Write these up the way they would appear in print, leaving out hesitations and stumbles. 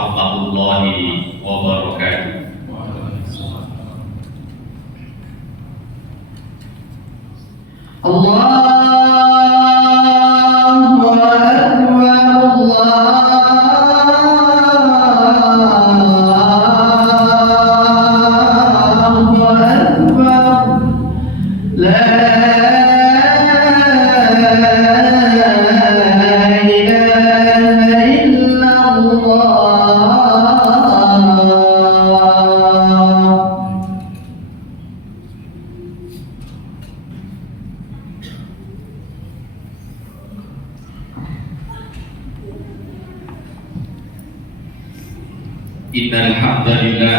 warahmatullahi wabarakatuh. Allahu Akbar, Allahu Akbar, la ilaha illallah. Innal hamdalillah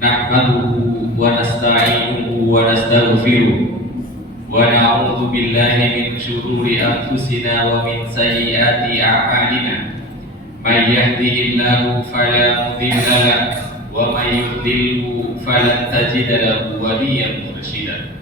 nahmaduhu wa nasta'inuhu wa nastaghfiruh wa na'udzu billahi min shururi anfusina wa min sayyiati a'malina. May yahdihillahu fala mudilla lahu wa may yudlilhu falan tajida lahu waliyyan mursyida.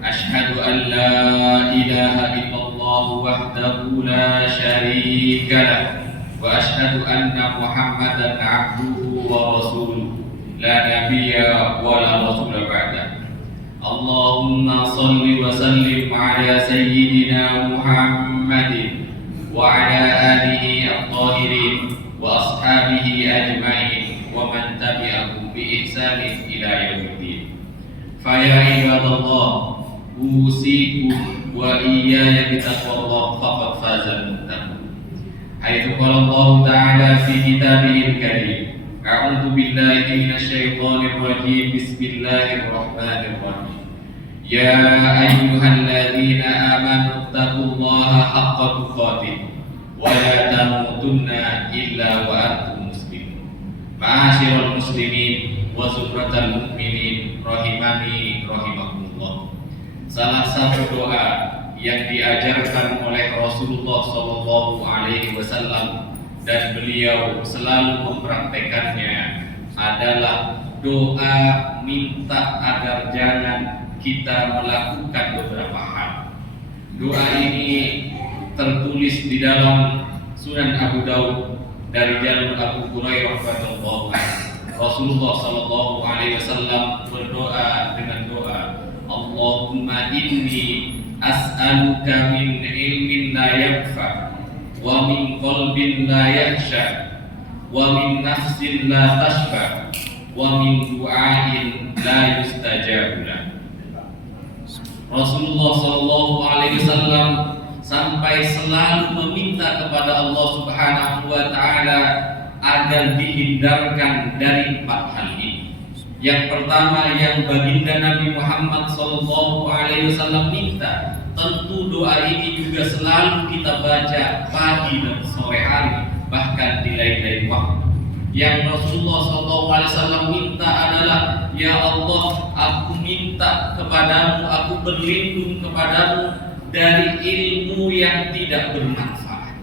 Ashhadu an la ilaha illallah wahdahu la syarika lahu wa ashhadu anna Muhammadan abduhu wa rasuluh la nabiyya wa la rasula ba'da. Allahumma salli wa sallim ala sayyidina Muhammadin wa ala alihi at-tahirin wa ashabihi ajma'in wa man tabi'ahum bi ihsanin ila yaumiddin. Fa ya ibadallah, usikum wa iyaya bi taqwallah faqad fazal muttaqun. حيث قال الله تعالى في كتابه الكريم: أعوذ بالله من الشيطان الرجيم بسم الله الرحمن الرحيم يا أيها الذين آمنوا اتقوا الله حق تقاته ولا تموتن إلا وأنتم مسلمون. معاشر المسلمين وزمرة المؤمنين rahimani rahimakumullah. Salah satu doa yang diajarkan oleh Rasulullah Shallallahu Alaihi Wasallam dan beliau selalu mempraktekannya adalah doa minta agar jangan kita melakukan beberapa hal. Doa ini tertulis di dalam Sunan Abu Daud dari jalur Abu Hurairah radhiyallahu anhu. Rasulullah Shallallahu Alaihi Wasallam berdoa dengan doa, Allahumma inni as'aluka min ilmin la yanfa wa min qalbin la yakhsha wa min nafsin la tashba wa min du'ain la yustajabu lah. Rasulullah Shallallahu Alaihi Wasallam sampai selalu meminta kepada Allah Subhanahu wa taala agar dihindarkan dari 4 hal ini. Yang pertama yang baginda Nabi Muhammad Sallallahu Alaihi Wasallam minta, tentu doa ini juga selalu kita baca pagi dan sore hari, bahkan di lain-lain waktu. Yang Rasulullah Sallallahu Alaihi Wasallam minta adalah, ya Allah, aku minta kepadamu, aku berlindung kepadamu dari ilmu yang tidak bermanfaat.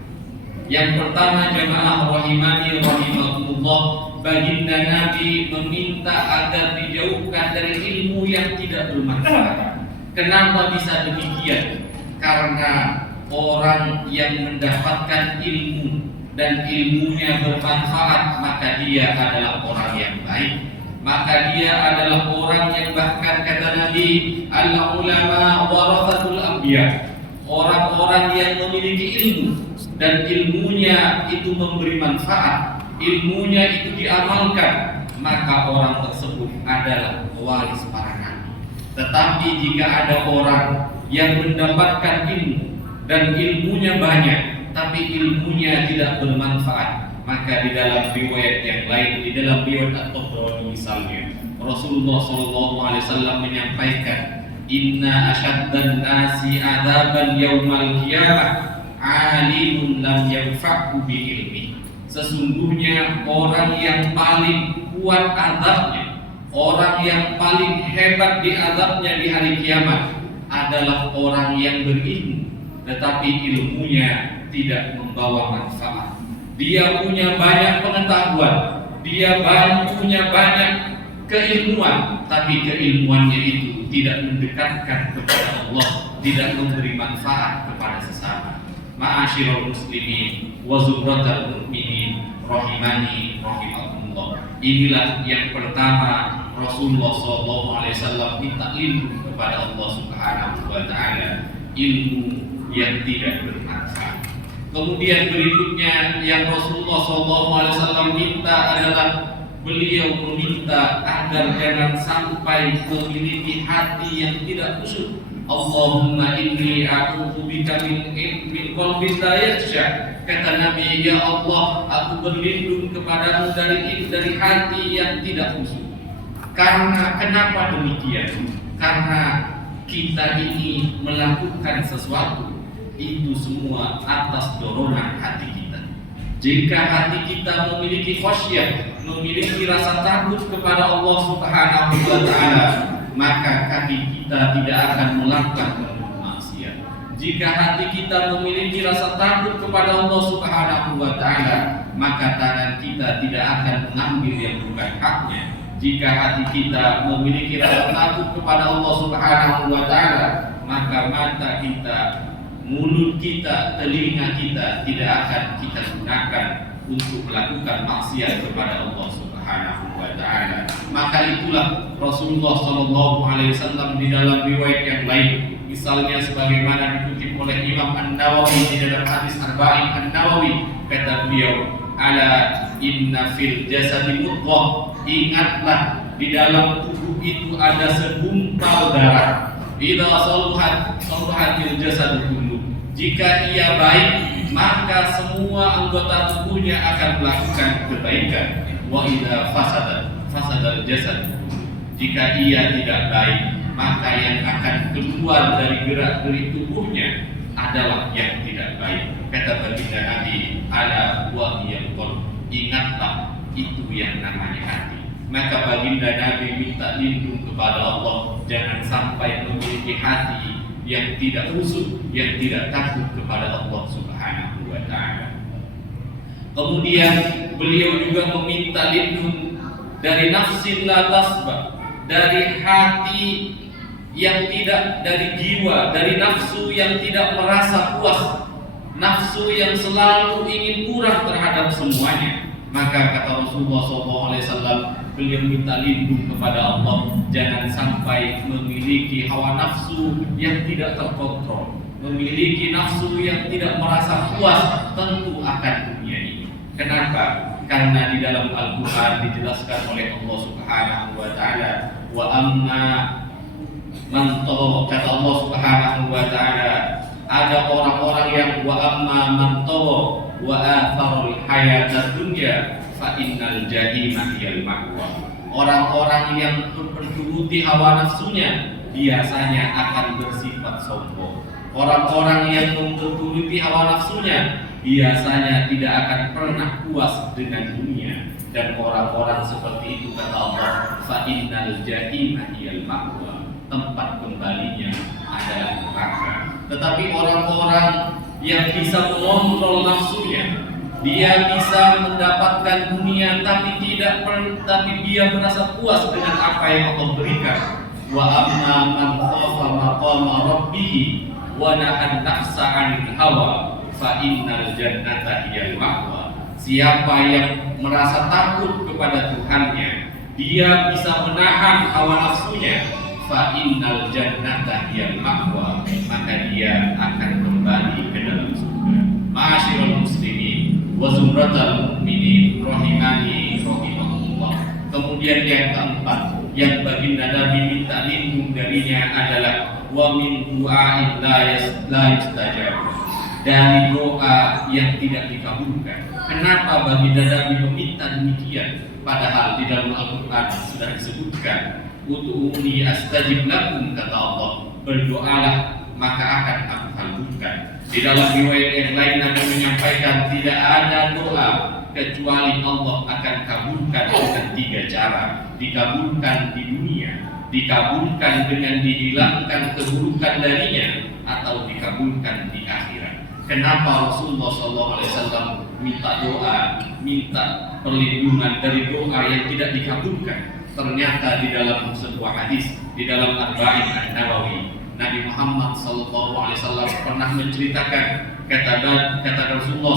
Yang pertama jamaah rahimani rahimakumullah, baginda Nabi meminta agar dijauhkan dari ilmu yang tidak bermanfaat. Kenapa bisa demikian? Karena orang yang mendapatkan ilmu dan ilmunya bermanfaat, maka dia adalah orang yang baik. Maka dia adalah orang yang, bahkan kata Nabi, al-ulama warathatul anbiya, orang-orang yang memiliki ilmu dan ilmunya itu memberi manfaat, ilmunya itu diamalkan, maka orang tersebut adalah waris para nabi. Tetapi jika ada orang yang mendapatkan ilmu dan ilmunya banyak, tapi ilmunya tidak bermanfaat, maka di dalam riwayat yang lain, di dalam riwayat At-Tabrani misalnya, Rasulullah SAW menyampaikan, Inna asyaddan nasi adaban yaumal qiyamah alimun lam yanfa'u bi ilmi. Sesungguhnya orang yang paling kuat azabnya, orang yang paling hebat di azabnya di hari kiamat adalah orang yang berilmu tetapi ilmunya tidak membawa manfaat. Dia punya banyak pengetahuan, dia punya banyak keilmuan, tapi keilmuannya itu tidak mendekatkan kepada Allah, tidak memberi manfaat kepada sesama. Ma'asyiral muslimin wa zumratal mu'minin rahimani rahimani rahimakumullah. Inilah yang pertama Rasulullah SAW minta ilmu kepada Allah Subhanahu wa Ta'ala, ilmu yang tidak bermanfaat. Kemudian berikutnya yang Rasulullah SAW minta adalah beliau meminta agar jangan sampai memiliki hati yang tidak khusyuk. Allahumma inni a'udzubika min qalbin la yakhsha. Kata Nabi, ya Allah, aku berlindung kepadamu dari hati yang tidak khusyuk. Karena kenapa demikian? Karena kita ini melakukan sesuatu itu semua atas dorongan hati kita. Jika hati kita memiliki khasyah, memiliki rasa takut kepada Allah Subhanahu wa Ta'ala, maka kaki kita tidak akan melakukan maksiat. Jika hati kita memiliki rasa takut kepada Allah Subhanahu wa Ta'ala, maka tangan kita tidak akan mengambil yang bukan haknya. Jika hati kita memiliki rasa takut kepada Allah Subhanahu wa Ta'ala, maka mata kita, mulut kita, telinga kita tidak akan kita gunakan untuk melakukan maksiat kepada Allah Subhanahu wa Ta'ala. Maka itulah Rasulullah SAW di dalam riwayat yang lain, misalnya sebagaimana dikutip oleh Imam An-Nawawi di dalam hadis Arba'in An-Nawawi, kata beliau, ala inna fil jasadi mudghah, ingatlah di dalam tubuh itu ada segumpal darah. Idza saluhatil jasad kullu, jika ia baik maka semua anggota tubuhnya akan melakukan kebaikan. Wa idza fasadal jasad, jika ia tidak baik maka yang akan keluar dari gerak-gerik tubuhnya adalah yang tidak baik. Kata baginda Nabi, ala wa hiyal qalb, ingatlah itu yang namanya hati. Maka baginda Nabi minta lindung kepada Allah jangan sampai memiliki hati yang tidak khusyuk, yang tidak takut kepada Allah Subhanahu wa Ta'ala. Kemudian beliau juga meminta lindung dari nafsin la tasbah, dari hati yang tidak, dari jiwa, dari nafsu yang tidak merasa puas, nafsu yang selalu ingin kurang terhadap semuanya. Maka kata Rasulullah SAW, beliau minta lindung kepada Allah jangan sampai memiliki hawa nafsu yang tidak terkontrol, memiliki nafsu yang tidak merasa puas tentu akan dunia ini. Kenapa? Karena di dalam Al-Quran dijelaskan oleh Allah Subhanahu wa Ta'ala, wa amma man tagha, kata Allah Subhanahu wa Ta'ala, ada orang-orang yang wa amma man tagha wa atharul hayatad dunya fa innal jahima hiyal ma'wa. Orang-orang yang berturuti hawa nafsunya biasanya akan bersifat sombong. Orang-orang yang berturuti hawa nafsunya biasanya tidak akan pernah puas dengan dunia. Dan orang-orang seperti itu kata Allah, fa innal jahima hiyal ma'wa, tempat kembalinya adalah neraka. Tetapi orang-orang yang bisa mengontrol nafsunya, dia bisa mendapatkan dunia tapi dia merasa puas dengan apa yang Allah berikan. Wa amma man khafa maqama rabbih wa nahan nafsa 'anil hawa fa innal jannata hiyal ma'wa. Siapa yang merasa takut kepada Tuhannya, dia bisa menahan hawa nafsunya, fa innal jannata hiyal ma'wa, maka dia akan kembali ke dalam surga. Ma'asyiral muslimin wa zumratal mu'minin rahimani rahimakumullah. Kemudian yang keempat yang baginda Nabi minta lindung darinya adalah wa min du'a'in la yustajab, dari doa yang tidak dikabulkan. Kenapa baginda Nabi meminta demikian? Padahal di dalam Al-Quran sudah disebutkan, ud'uni astajib lakum, kata Allah, berdoalah maka akan aku kabulkan. Di dalam riwayat yang lain Nabi menyampaikan tidak ada doa kecuali Allah akan kabulkan dengan 3 cara. Dikabulkan di dunia, dikabulkan dengan dihilangkan keburukan darinya, atau dikabulkan di akhirat. Kenapa Rasulullah SAW minta doa, minta perlindungan dari doa yang tidak dikabulkan? Ternyata di dalam sebuah hadis, di dalam Arba'in An-Nawawi, Nabi Muhammad SAW pernah menceritakan, kata Rasulullah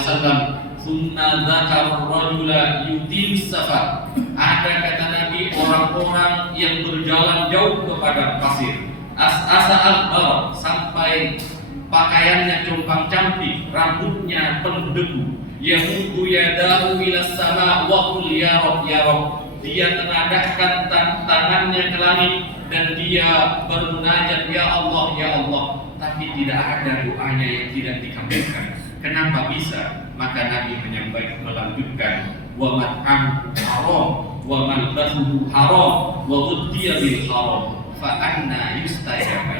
SAW, Summa dzakara rajula yutim safar. Ada kata Nabi orang-orang yang berjalan jauh ke padang pasir. Asa al-bar, sampai pakaiannya compang-camping, rambutnya penuh debu. Yamuddu yadahu ila sama wa qul ya Rabb ya Rabb. Dia mengadahkan tangannya ke langit dan dia bermunajat ya Allah ya Allah. Tapi tidak ada doanya yang tidak dikabulkan. Kenapa bisa? Maka Nabi menyampaikan melanjutkan wa mat'amuhu haram wa malbasuhu haram wa ghuddiya bil haram fa anna yustajabu.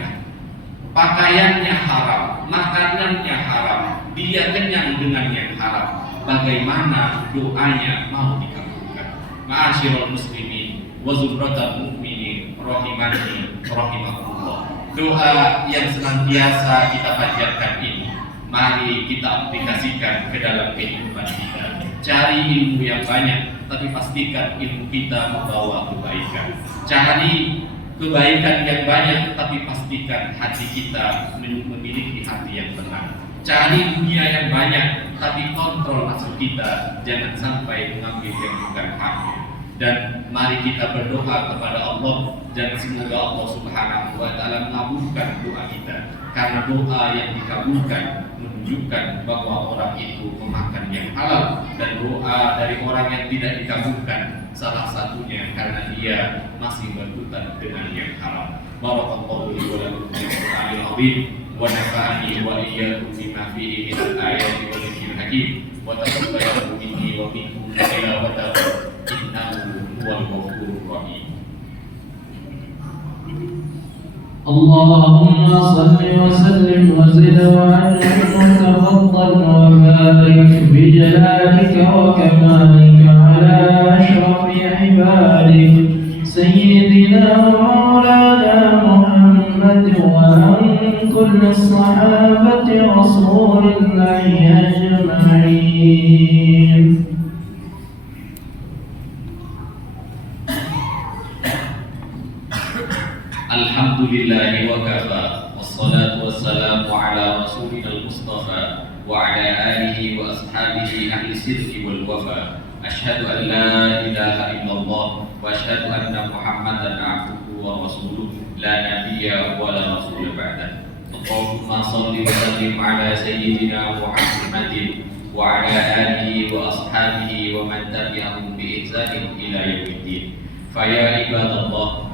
Pakaiannya haram, makanannya haram, dia kenyang dengan yang haram. Bagaimana doanya mau dikabulkan? Ma'asyiral muslimin wa zumratal mu'minin rahimani rahimakumullah. Doa yang senantiasa kita panjatkan ini, mari kita aplikasikan ke dalam kehidupan kita. Cari ilmu yang banyak, tapi pastikan ilmu kita membawa kebaikan. Cari kebaikan yang banyak, tapi pastikan hati kita memiliki hati yang tenang. Cari dunia yang banyak, tapi kontrol nafsu kita, jangan sampai mengambil yang bukan haknya. Dan mari kita berdoa kepada Allah dan semoga Allah Subhanahu wa taala mengabulkan doa kita. Karena doa yang dikabulkan menunjukkan bahwa orang itu memakan yang halal, dan doa dari orang yang tidak dikabulkan salah satunya karena dia masih berkutat dengan yang haram. Barakallahu li wa lakum fil Qur'anil azim wa nafa'ani wa iyyakum bima fihi min al-ayati wal dhikril hakim wa taqabbalahu minni wa minkum tilawatahu innahu huwal ghafurur rahim. اللهم صل وسلم وزد وعنهم وتفضل وبارك بجلالك وكمالك على أشرف عبادك سيدنا ومولانا محمد وعن كل الصحابة رسول الله أجمعين. Alhamdulillahi wa kafa, wassalatu wassalamu ala rasulina al-mustafa wa ala alihi wa ashabihi ahli sidqi wal wafa. Ashhadu an la ilaha illallah wa ashhadu anna Muhammadan abduhu wa rasuluh la nabiyya wa la rasula ba'dah. Allahumma salli wa sallim ala sayyidina Muhammadin wa ala alihi wa ashabihi wa man tabi'ahum bi ihsanin ila yaumiddin. Fa ya ibadallah,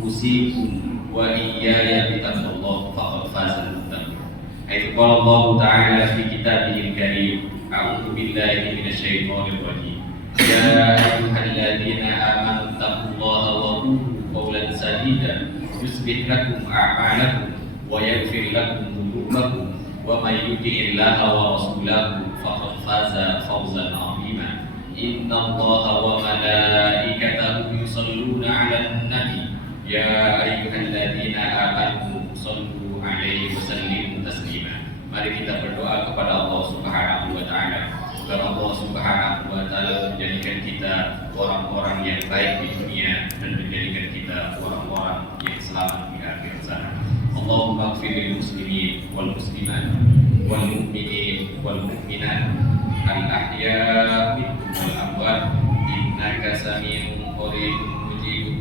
usikum wa iyaya bitaqwallah faqad fazal muttaqin. Ayat Allah Ta'ala fi kitabihil karim. A'udzu billahi minasyaitonir rajim. Ya ayyuhalladzina amanu taqullaha wa qulu qawlan sadida yuslih lakum a'malakum wa yaghfir lakum dhunubakum wa may yuti'illaha wa rasulahu faqad faza fawzan 'azima. Innallaha wa malaikatahu yusholluna 'alan nabi. Ya ayyuhalladzina amanu shallu 'alaihi wa sallimu taslima. Mari kita berdoa kepada Allah Subhanahu wa taala agar Allah Subhanahu wa taala menjadikan kita orang-orang yang baik di dunia dan menjadikan kita orang-orang yang selamat di akhir sana. Allahumma ighfir lil muslimin wal muslimat wal mu'minin wal mu'minat al ahya minhum wal amwat innaka sami'un qaribun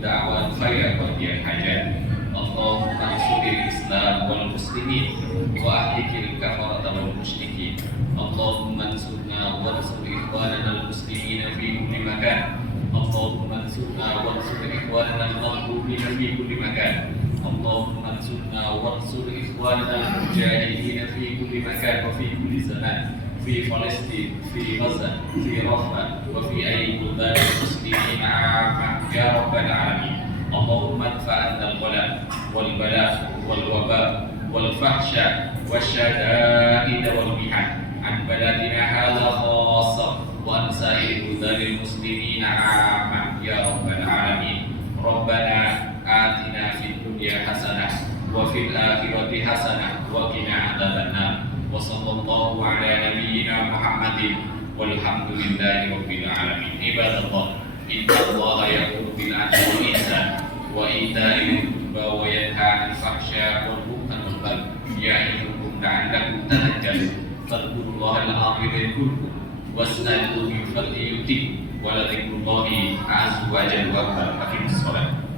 da'wat faya qadiyal hajat. Allahumma ansuril islam wal muslimin wa ahlikil kafarata wal musyrikin. Allahumma ansurna wa ansur ikhwanana al muslimina fi kulli makan. Allahumma ansurna wa ansur ikhwanana al maghlubina fi kulli makan. Allahumma ansurna wa ansur ikhwanana al mujahidin fi kulli makan wa fi kulli zaman. في فلسطين، في غزة، في رفح، وفي أي بلدان المسلمين عامة يا رب العالمين. اللهم ادفع عنا الغلاء والبلاء والوباء والفحشاء والشدائد والمحن عن بلدنا هذا خاصة وعن سائر بلدان المسلمين عامة يا رب العالمين. ربنا آتنا في الدنيا حسنة وفي الآخرة حسنة وقنا عذاب النار. Wassallallahu ala nabiyyina Muhammadin walhamdulillahi rabbil alamin. Ibadallah, innallaha ya'muru bil 'adli wal ihsan wa ita'i dzil qurba wa yanha 'anil fahsya'i wal munkari wal baghi ya'idukum la'allakum tadhakkarun. Fadhkurullahal 'azim yadhkurkum was'alhu min fadli yu'tik wa la dzikrullahi azza wa jalla akbar. Aqimus shalah.